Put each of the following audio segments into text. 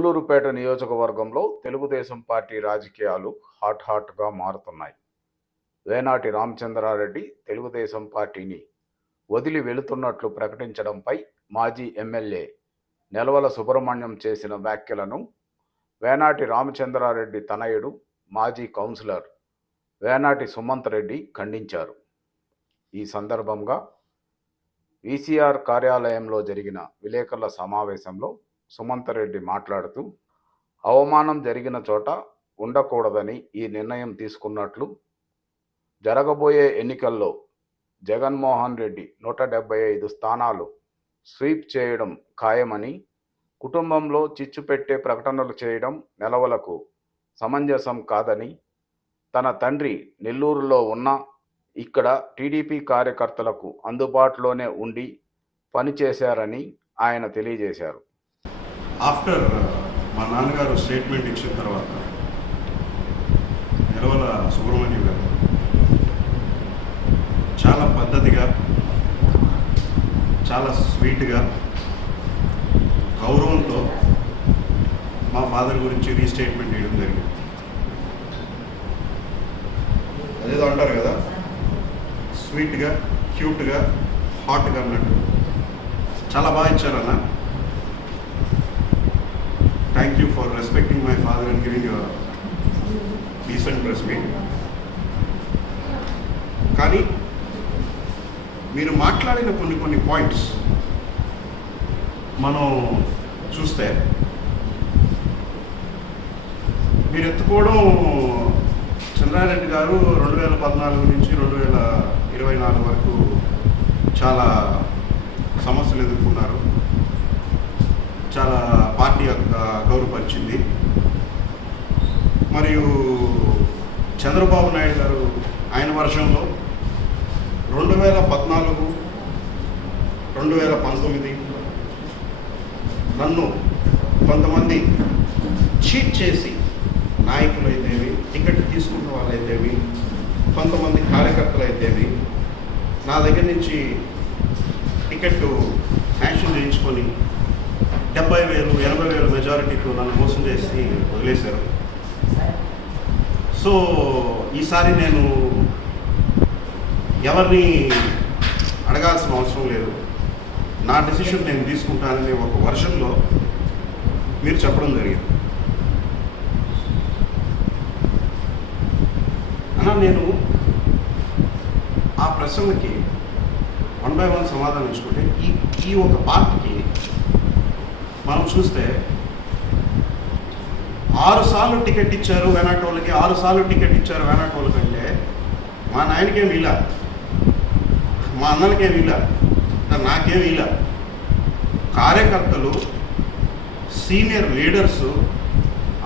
సూలూరుపేట నియోజకవర్గంలో తెలుగుదేశం పార్టీ రాజకీయాలు హాట్ హాట్గా మారుతున్నాయి. వేనాటి రామచంద్రారెడ్డి తెలుగుదేశం పార్టీని వదిలి వెళుతున్నట్లు ప్రకటించడంపై మాజీ ఎమ్మెల్యే నెలవల సుబ్రహ్మణ్యం చేసిన వ్యాఖ్యలను వేనాటి రామచంద్రారెడ్డి తనయుడు మాజీ కౌన్సిలర్ వేనాటి సుమంత్ రెడ్డి ఖండించారు. ఈ సందర్భంగా వీసీఆర్ కార్యాలయంలో జరిగిన విలేకరుల సమావేశంలో సుమంతరెడ్డి మాట్లాడుతూ అవమానం జరిగిన చోట ఉండకూడదని ఈ నిర్ణయం తీసుకున్నట్లు జరగబోయే ఎన్నికల్లో జగన్మోహన్ రెడ్డి నూట డెబ్బై ఐదు స్థానాలు స్వీప్ చేయడం ఖాయమని కుటుంబంలో చిచ్చు పెట్టే ప్రకటనలు చేయడం నెలవలకు సమంజసం కాదని తన తండ్రి నెల్లూరులో ఉన్న ఇక్కడ టీడీపీ కార్యకర్తలకు అందుబాటులోనే ఉండి పనిచేశారని ఆయన తెలియజేశారు. ఆఫ్టర్ మా నాన్నగారు స్టేట్మెంట్ ఇచ్చిన తర్వాత నిరవల సుబ్రహ్మణ్యం గారు చాలా పద్ధతిగా చాలా స్వీట్గా గౌరవంతో మా ఫాదర్ గురించి రీస్టేట్మెంట్ ఇవ్వడం జరిగింది. అదేదో అంటారు కదా స్వీట్గా క్యూట్గా హాట్గా అన్నట్టు. చాలా బాగా ఇచ్చారన్నా. Thank you for respecting my father and giving your decent press meet కానీ మీరు మాట్లాడిన కొన్ని కొన్ని పాయింట్స్ మనం చూస్తే మీరు ఎత్తుకోవడం చంద్రారెడ్డి గారు రెండు వేల పద్నాలుగు నుంచి రెండు వేల ఇరవై నాలుగు వరకు చాలా సమస్యలు ఎదుర్కొన్నారు. చాలా పార్టీ యొక్క గౌరవపరిచింది. మరియు చంద్రబాబు నాయుడు గారు ఆయన వర్షంలో రెండు వేల పద్నాలుగు రెండు వేల పంతొమ్మిది నన్ను కొంతమంది చీట్ చేసి నాయకులు అయితేవి టికెట్ తీసుకున్న వాళ్ళైతేవి కొంతమంది కార్యకర్తలు అయితేవి నా దగ్గర నుంచి టికెట్ శాంక్షన్ చేయించుకొని డెబ్బై వేలు ఎనభై వేలు మెజారిటీతో నన్ను మోసం చేసి వదిలేశారు. సో ఈసారి నేను ఎవరిని అడగాల్సిన అవసరం లేదు. నా డెసిషన్ నేను తీసుకుంటానని ఒక వర్షంలో మీరు చెప్పడం జరిగింది. అన్న నేను ఆ ప్రశ్నలకి వన్ బై వన్ సమాధానం ఇచ్చుకుంటే ఈ ఈ ఒక పార్టీకి మనం చూస్తే ఆరు సార్లు టికెట్ ఇచ్చారు వెనాటి వాళ్ళకి ఆరు సార్లు టికెట్ ఇచ్చారు వెనాటి వాళ్ళకంటే మా నాయనకేం ఇలా మా అన్నలకేం ఇలా నాకేం ఇలా కార్యకర్తలు సీనియర్ లీడర్స్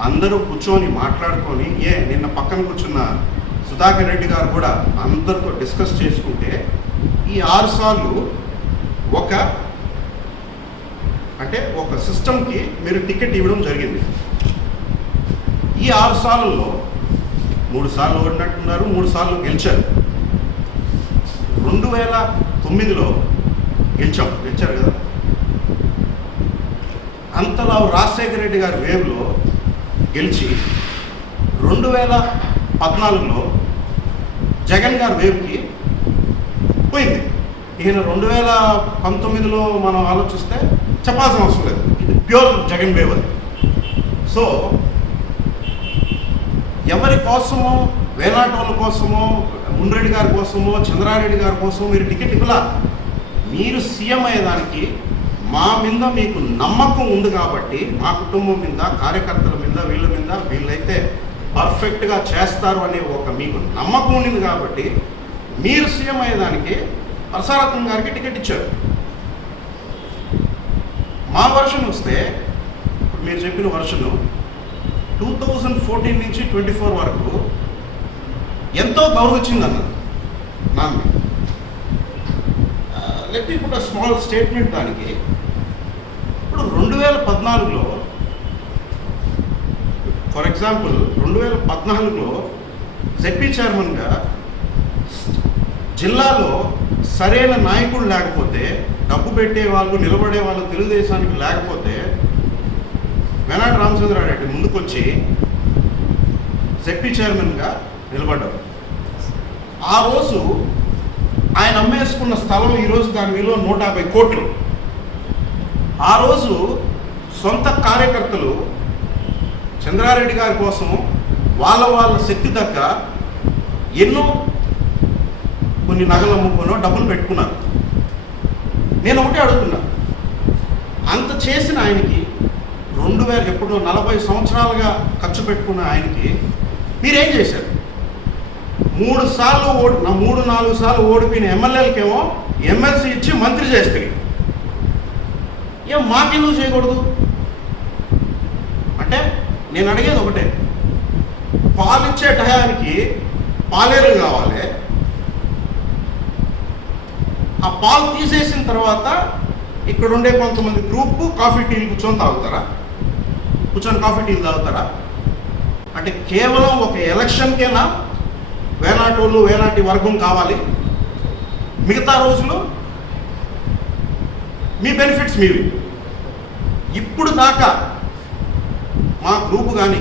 అందరూ కూర్చొని మాట్లాడుకొని ఏ నిన్న పక్కన కూర్చున్న సుధాకర్ రెడ్డి గారు కూడా అందరితో డిస్కస్ చేసుకుంటే ఈ ఆరు సార్లు ఒక అంటే ఒక సిస్టమ్కి మీరు టికెట్ ఇవ్వడం జరిగింది. ఈ ఆరు సార్లలో మూడు సార్లు ఓడినట్టున్నారు మూడు సార్లు గెలిచారు. రెండు వేల తొమ్మిదిలో గెలిచాం గెలిచారు కదా. అంతలో రాజశేఖర రెడ్డి గారి వేవ్లో గెలిచి రెండు వేల పద్నాలుగులో జగన్ గారి వేవ్కి పోయింది. ఈయన రెండు వేల పంతొమ్మిదిలో మనం ఆలోచిస్తే చెప్పాల్సిన అవసరం లేదు. ఇది ప్యూర్ జగన్ వేవ్ అది సో ఎవరి కోసమో వేలాంటి వాళ్ళ కోసమో మున్రెడ్డి గారి కోసమో చంద్రారెడ్డి గారి కోసమో మీరు టికెట్ ఇవ్వలా? మీరు సీఎం అయ్యేదానికి మా మీద మీకు నమ్మకం ఉంది కాబట్టి మా కుటుంబం మీద కార్యకర్తల మీద వీళ్ళ మీద వీళ్ళైతే పర్ఫెక్ట్గా చేస్తారు అనే ఒక మీకు నమ్మకం ఉండింది కాబట్టి మీరు సీఎం అయ్యేదానికి పరసారత్నం గారికి టికెట్ ఇచ్చారు. మా వర్షన్ వస్తే ఇప్పుడు మీరు చెప్పిన వర్షను టూ థౌజండ్ ఫోర్టీన్ నుంచి ట్వంటీ ఫోర్ వరకు ఎంతో గౌరవించింది అన్న నాన్న let me put small statement దానికి. ఇప్పుడు రెండు వేల పద్నాలుగులో ఫర్ ఎగ్జాంపుల్ రెండు వేల పద్నాలుగులో జెడ్పీ చైర్మన్గా జిల్లాలో సరైన నాయకుడు లేకపోతే డబ్బు పెట్టే వాళ్ళు నిలబడే వాళ్ళు తెలుగుదేశానికి లేకపోతే వెనాటి రామచంద్రారెడ్డి ముందుకొచ్చి జెడ్పీ చైర్మన్గా నిలబడ్డారు ఆ రోజు ఆయన అమ్మేసుకున్న స్థలం ఈరోజు దాని విలువ నూట యాభై కోట్లు. ఆ రోజు సొంత కార్యకర్తలు చంద్రారెడ్డి గారి కోసం వాళ్ళ వాళ్ళ శక్తి తగ్గ ఎన్నో కొన్ని నగలు అమ్ముకోనో డబ్బులు పెట్టుకున్నారు. నేను ఒకటే అడుగుతున్నా. అంత చేసిన ఆయనకి రెండు వేల ఎప్పుడు నలభై సంవత్సరాలుగా ఖర్చు పెట్టుకున్న ఆయనకి మీరేం చేశారు? మూడు సార్లు ఓడి నా మూడు నాలుగు సార్లు ఓడిపోయిన ఎమ్మెల్యేలకేమో ఎమ్మెల్సీ ఇచ్చి మంత్రి చేస్తారు ఏం మాకెందుకు చేయకూడదు? అంటే నేను అడిగేది ఒకటే. పాలిచ్చే టయానికి పాలేరు కావాలి ఆ పాలు తీసేసిన తర్వాత ఇక్కడ ఉండే కొంతమంది గ్రూప్ కాఫీ టీలు కూర్చొని తాగుతారా? కూర్చొని కాఫీ టీలు తాగుతారా? అంటే కేవలం ఒక ఎలక్షన్కేనా వేనాటోళ్ళు వేనాటి వర్గం కావాలి. మిగతా రోజులు మీ బెనిఫిట్స్ మీవి. ఇప్పుడు దాకా మా గ్రూపు కానీ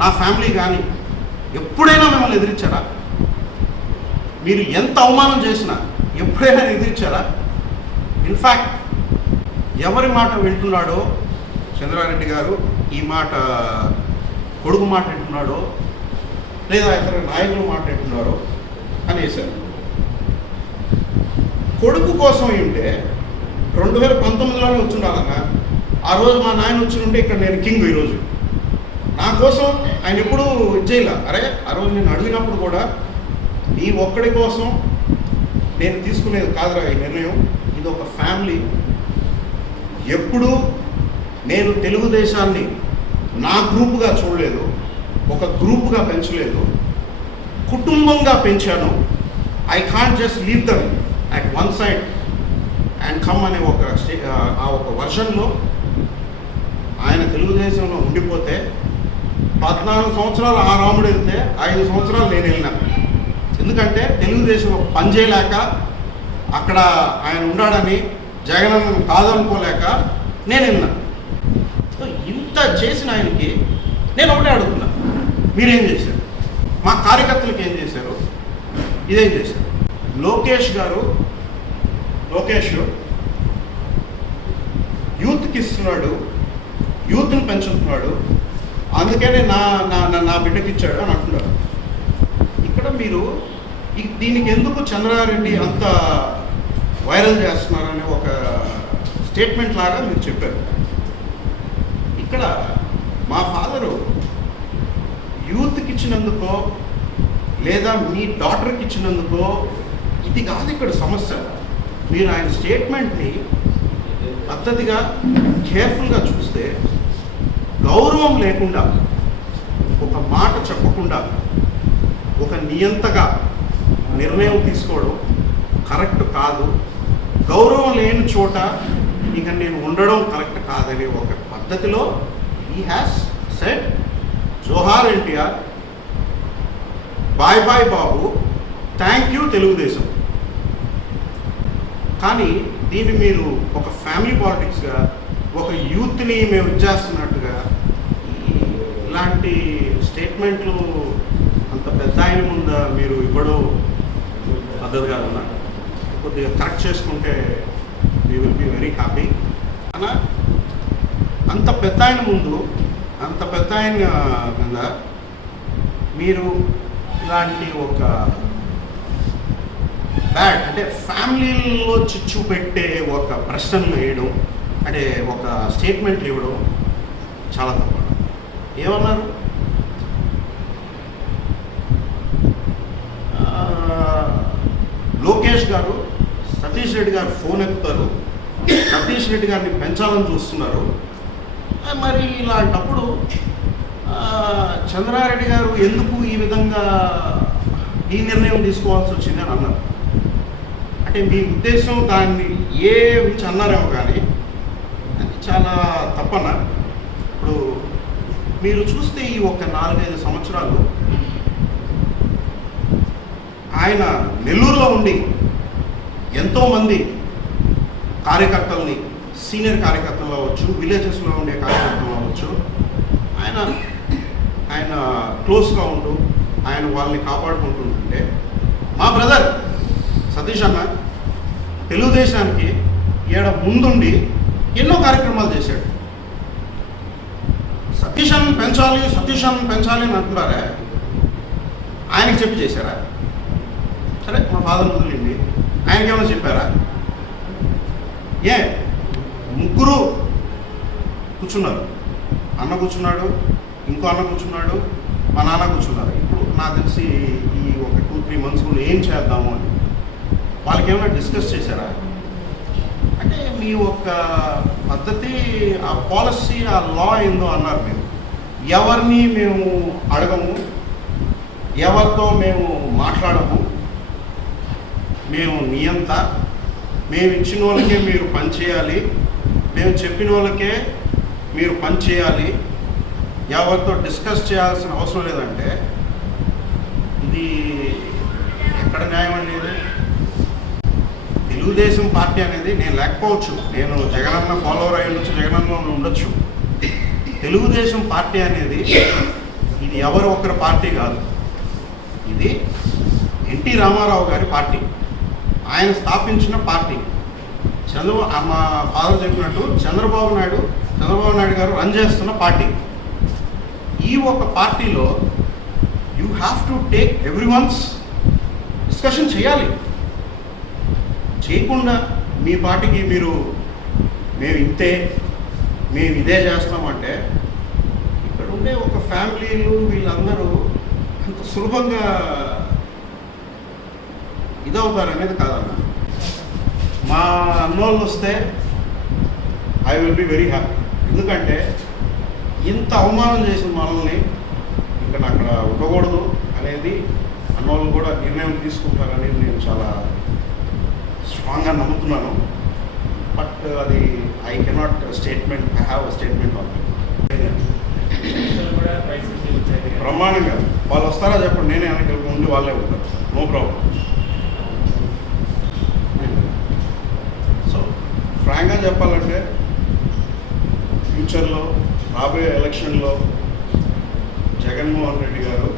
నా ఫ్యామిలీ కానీ ఎప్పుడైనా మిమ్మల్ని ఎదిరించారా? మీరు ఎంత అవమానం చేసినా ఎప్పుడైనా నిద్రించారా ఇన్ఫ్యాక్ట్ ఎవరి మాట వింటున్నాడో చంద్రారెడ్డి గారు ఈ మాట కొడుకు మాట వింటున్నాడో లేదా ఇతర నాయకుల మాట వింటున్నారో అనేసారు కొడుకు కోసం ఉంటే రెండు వేల పంతొమ్మిదిలోనే వచ్చుండాలన్నా ఆ రోజు మా నాయన వచ్చి ఉంటే ఇక్కడ నేను కింగ్ ఈరోజు నా కోసం ఆయన ఎప్పుడూ ఇచ్చేయలే అరే ఆ రోజు నేను అడిగినప్పుడు కూడా నీ ఒక్కడి కోసం నేను తీసుకునేది కాదురా ఈ నిర్ణయం. ఇది ఒక ఫ్యామిలీ. ఎప్పుడు నేను తెలుగుదేశాన్ని నా గ్రూపుగా చూడలేదు ఒక గ్రూపుగా పెంచలేదు కుటుంబంగా పెంచాను. I can't just leave them at one side and come అనే ఒక స్టే ఆ ఒక వర్షన్లో ఆయన తెలుగుదేశంలో ఉండిపోతే పద్నాలుగు సంవత్సరాలు ఆ రాముడు వెళ్తే ఐదు సంవత్సరాలు నేను వెళ్ళినా. ఎందుకంటే తెలుగుదేశం పనిచేయలేక అక్కడ ఆయన ఉన్నాడని జగన్ కాదనుకోలేక నేను విన్నాను సో ఇంత చేసిన ఆయనకి నేను ఒకటే అడుగుతున్నా. మీరేం చేశారు? మా కార్యకర్తలకు ఏం చేశారు? ఇదేం చేశారు? లోకేష్ గారు లోకేష్ యూత్కి ఇస్తున్నాడు యూత్ని పెంచుతున్నాడు. అందుకనే నా నా నా- నా బిడ్డకి ఇచ్చాడు అని అంటున్నాడు ఇక్కడ మీరు దీనికి ఎందుకు చంద్రారెడ్డి అంత వైరల్ చేస్తున్నారని ఒక స్టేట్మెంట్ లాగా మీరు చెప్పారు. ఇక్కడ మా ఫాదరు యూత్కి ఇచ్చినందుకో లేదా మీ డాటర్కి ఇచ్చినందుకో ఇది కాదు ఇక్కడ సమస్య. మీరు ఆయన స్టేట్మెంట్ని పద్ధతిగా కేర్ఫుల్గా చూస్తే గౌరవం లేకుండా ఒక మాట చెప్పకుండా ఒక నియంతగా నిర్ణయం తీసుకోవడం కరెక్ట్ కాదు. గౌరవం లేని చోట ఇక నేను ఉండడం కరెక్ట్ కాదనే ఒక పద్ధతిలో ఈ has set Johar NTR bye bye Babu thank you Telugu Desam. కానీ దీన్ని మీరు ఒక ఫ్యామిలీ పాలిటిక్స్గా ఒక యూత్ని మేము ఇచ్చేస్తున్నట్టుగా ఈ- ఇలాంటి స్టేట్మెంట్లు అంత పెద్ద ఆయన ముందా మీరు ఇవ్వడం పద్ధతిగా ఉన్నా కొద్దిగా కరెక్ట్ చేసుకుంటే we will be very happy అలా అంత పెద్ద ఆయన ముందు అంత పెద్ద ఆయన మీద మీరు ఇలాంటి ఒక బ్యాడ్ అంటే ఫ్యామిలీలో చిచ్చు పెట్టే ఒక ప్రశ్నలు వేయడం అంటే ఒక స్టేట్మెంట్లు ఇవ్వడం చాలా తప్పు. ఏమన్నారు ఆ, లోకేష్ గారు సతీష్ రెడ్డి గారు ఫోన్ ఎత్తుతారు సతీష్ రెడ్డి గారిని పెంచాలని చూస్తున్నారు. మరి ఇలాంటప్పుడు చంద్రారెడ్డి గారు ఎందుకు ఈ విధంగా ఈ నిర్ణయం తీసుకోవాల్సి వచ్చింది అని అన్నారు. అంటే మీ ఉద్దేశం దాన్ని ఏ నుంచి అన్నారేమో కానీ అది చాలా తప్పన ఇప్పుడు మీరు చూస్తే ఈ ఒక నాలుగైదు సంవత్సరాలు ఆయన నెల్లూరులో ఉండి ఎంతోమంది కార్యకర్తల్ని సీనియర్ కార్యకర్తలు అవ్వచ్చు విలేజెస్లో ఉండే కార్యకర్తలు అవ్వచ్చు ఆయన ఆయన క్లోజ్గా ఉంటూ ఆయన వాళ్ళని కాపాడుకుంటుంటే మా బ్రదర్ సతీష్ అన్న తెలుగుదేశానికి ఏడ ముందుండి ఎన్నో కార్యక్రమాలు చేశాడు. సతీష్ అన్న పెంచాలి సతీష్ అన్న పెంచాలి అని అంటున్నారే? ఆయనకి చెప్పి చేశారా? సరే మా ఫాదర్ వదిలింది ఆయనకి ఏమైనా చెప్పారా? ఏ ముగ్గురు కూర్చున్నారు. అన్న కూర్చున్నాడు ఇంకో అన్న కూర్చున్నాడు మా నాన్న కూర్చున్నారు. ఇప్పుడు నాకు తెలిసి ఈ ఒక టూ త్రీ మంత్స్ ఏం చేద్దాము అని. వాళ్ళకి ఏమైనా డిస్కస్ చేశారా? అంటే మీ ఒక పద్ధతి ఆ పాలసీ ఆ లా ఏందో అన్నారు మీరు. ఎవరిని మేము అడగము? ఎవరితో మేము మాట్లాడము? మేము నియంత మేము ఇచ్చిన వాళ్ళకే మీరు పని చేయాలి మేము చెప్పిన వాళ్ళకే మీరు పని చేయాలి ఎవరితో డిస్కస్ చేయాల్సిన అవసరం లేదంటే ఇది ఎక్కడ న్యాయం అనేది? తెలుగుదేశం పార్టీ అనేది నేను లేకపోవచ్చు. నేను జగనన్న ఫాలోవర్ అయ్యి ఉండొచ్చు జగనన్న ఉండొచ్చు. తెలుగుదేశం పార్టీ అనేది ఇది ఎవరు ఒకరి పార్టీ కాదు. ఇది ఎన్టీ రామారావు గారి పార్టీ. ఆయన స్థాపించిన పార్టీ. చంద్ర మా ఫాదర్ చెప్పినట్టు చంద్రబాబు నాయుడు చంద్రబాబు నాయుడు గారు రన్ చేస్తున్న పార్టీ. ఈ ఒక పార్టీలో you have to take everyone's discussion చేయాలి. చేయకుండా మీ పార్టీకి మీరు మేము ఇంతే మేము ఇదే చేస్తామంటే ఇక్కడ ఉండే ఒక ఫ్యామిలీలు వీళ్ళందరూ అంత సులభంగా ఇదవుతారు అనేది కాదన్న. మా అన్నోళ్ళు వస్తే I will be very happy ఎందుకంటే ఇంత అవమానం చేసిన మనల్ని ఇంకా అక్కడ ఉండకూడదు అనేది అన్నోళ్ళు కూడా నిర్ణయం తీసుకుంటారనేది నేను చాలా స్ట్రాంగ్గా నమ్ముతున్నాను. బట్ అది I cannot statement I have statement on వచ్చాయి బ్రహ్మాండంగా వాళ్ళు వస్తారా చెప్పండి నేనే వెనక ఉండి వాళ్ళే ఉంటారు. నో ప్రాబ్లం సో ఫ్రాంక్గా చెప్పాలంటే ఫ్యూచర్లో రాబోయే ఎలక్షన్లో Jaganmohan Reddy garu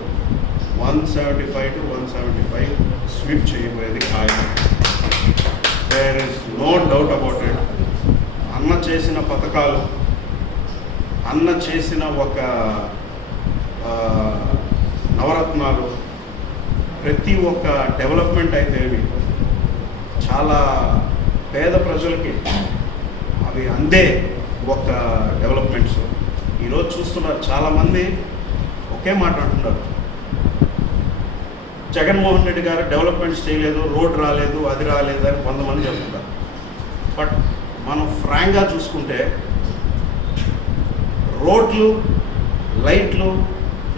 one seventy five to one seventy five sweep చేయబోయేది ఖాయం. There is no doubt about it అన్న చేసిన పథకాలు అన్న చేసిన ఒక నవరత్నాలు ప్రతి ఒక్క డెవలప్మెంట్ అయితే చాలా పేద ప్రజలకి అవి అందే ఒక డెవలప్మెంట్స్. ఈరోజు చూస్తున్నారు చాలామంది ఒకే మాట అంటున్నారు. జగన్మోహన్ రెడ్డి గారు డెవలప్మెంట్స్ చేయలేదు రోడ్ రాలేదు అది రాలేదు అని కొంతమంది చెప్తున్నారు. బట్ మనం ఫ్రాంక్గా చూసుకుంటే రోడ్లు లైట్లు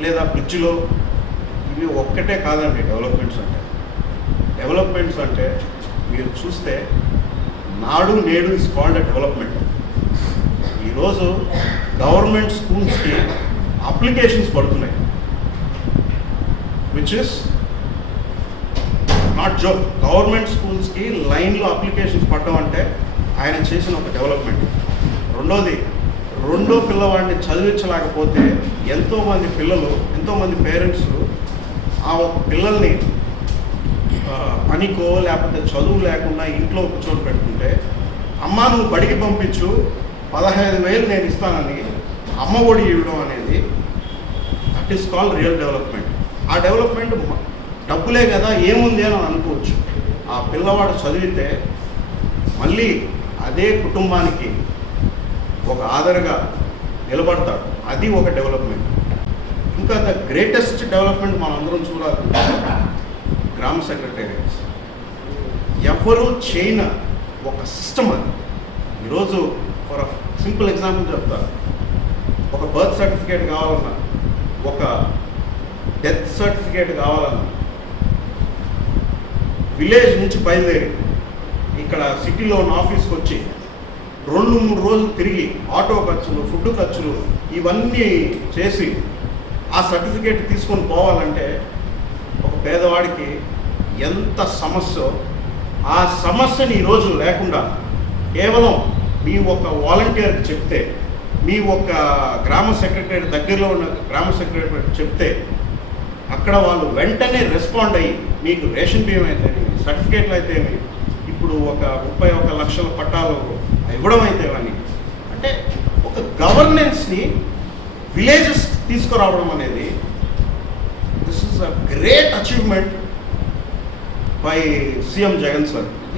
లేదా బ్రిడ్జ్లు ఇవి ఒక్కటే కాదండి డెవలప్మెంట్స్ అంటే. డెవలప్మెంట్స్ అంటే మీరు చూస్తే Nadu Nedu is called development ఈరోజు గవర్నమెంట్ స్కూల్స్కి అప్లికేషన్స్ పడుతున్నాయి. Which is not joke government స్కూల్స్కి లైన్లో అప్లికేషన్స్ పడడం అంటే ఆయన చేసిన ఒక డెవలప్మెంట్ రెండోది రెండో పిల్లవాడిని చదివించలేకపోతే ఎంతోమంది పిల్లలు ఎంతోమంది పేరెంట్స్ ఆ ఒక పిల్లల్ని పనికో లేకపోతే చదువు లేకుండా ఇంట్లో కూర్చొని పెట్టుకుంటే అమ్మ నువ్వు బడికి పంపించు పదహైదు వేలు నేను ఇస్తానని అమ్మ ఒడి ఇవ్వడం అనేది that is call real development ఆ డెవలప్మెంట్ డబ్బులే కదా ఏముంది అని అనుకోవచ్చు. ఆ పిల్లవాడు చదివితే మళ్ళీ అదే కుటుంబానికి ఒక ఆదరగా నిలబడతాడు. అది ఒక డెవలప్మెంట్ ఇంకా ద గ్రేటెస్ట్ డెవలప్మెంట్ మనం అందరం చూడాలి. గ్రామ సెక్రటేరియట్స్ ఎవరు చేయన ఒక సిస్టమ్ అది. ఈరోజు ఫర్ సింపుల్ ఎగ్జాంపుల్ చెప్తా ఒక బర్త్ సర్టిఫికేట్ కావాలన్నా ఒక డెత్ సర్టిఫికేట్ కావాలన్నా విలేజ్ నుంచి బయలుదేరి ఇక్కడ సిటీలో ఉన్న ఆఫీస్కి వచ్చి రెండు మూడు రోజులు తిరిగి ఆటో ఖర్చులు ఫుడ్ ఖర్చులు ఇవన్నీ చేసి ఆ సర్టిఫికేట్ తీసుకొని పోవాలంటే పేదవాడికి ఎంత సమస్య ఆ సమస్యని ఈరోజు లేకుండా కేవలం మీ ఒక వాలంటీర్కి చెప్తే మీ ఒక గ్రామ సెక్రటరీ దగ్గరలో ఉన్న గ్రామ సెక్రటరీ చెప్తే అక్కడ వాళ్ళు వెంటనే రెస్పాండ్ అయ్యి మీకు రేషన్ బియ్యం అయితే సర్టిఫికేట్లు అయితేమి ఇప్పుడు ఒక ముప్పై ఒక లక్షల పట్టాలు ఇవ్వడం అయితే అని అంటే ఒక గవర్నెన్స్ని విలేజెస్ తీసుకురావడం అనేది is a great achievement by CM Jagan sir.